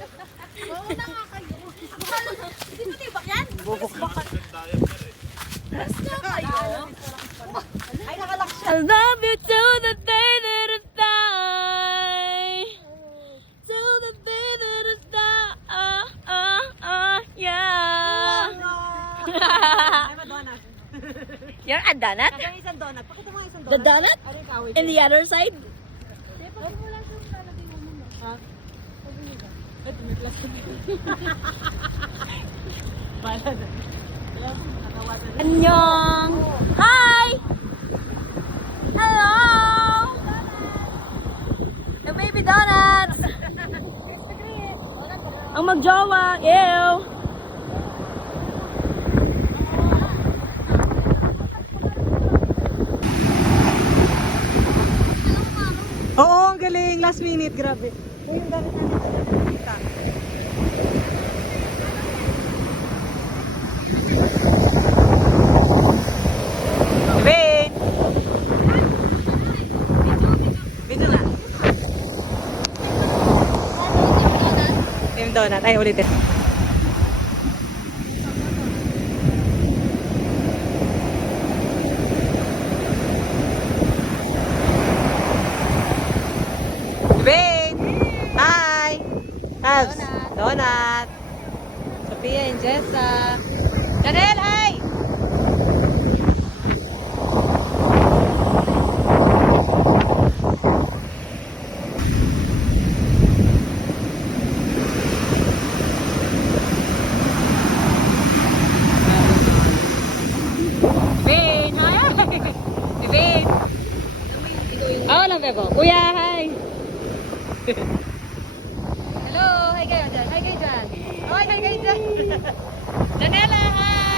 Mauna nga kayo. Hindi mo tibak yan? Bubuk. Mas nga kayo. Ay, nakalak siya. I love you till the day that I die. Till the day that I die. Yeah. Ay, madonut. You're a donut? Kaya isang donut. Pakita mo nga isang donut. The donut? Ano yung kawit? In the other side? Ha? Ito, may plastic. Bala na. Nakawasan na. Annyeong! Hi! Hello! The baby donut! Ang magjowa! Ew! Oo, ang galing. Last minute, grabe. Uy, yung gamit natin. Kita. Wait! Video na. Team Donut. Ay, ulitin. Wait! Hi! Tabs! Donut! Sophia and Jessa! Janelle, hi! Vin! Hi! Vin! Oh, lang Bebo. Kuya, hi! Hello! Hi kayo dyan! Hi kayo dyan! Oh, hi kayo dyan! Janela, hi!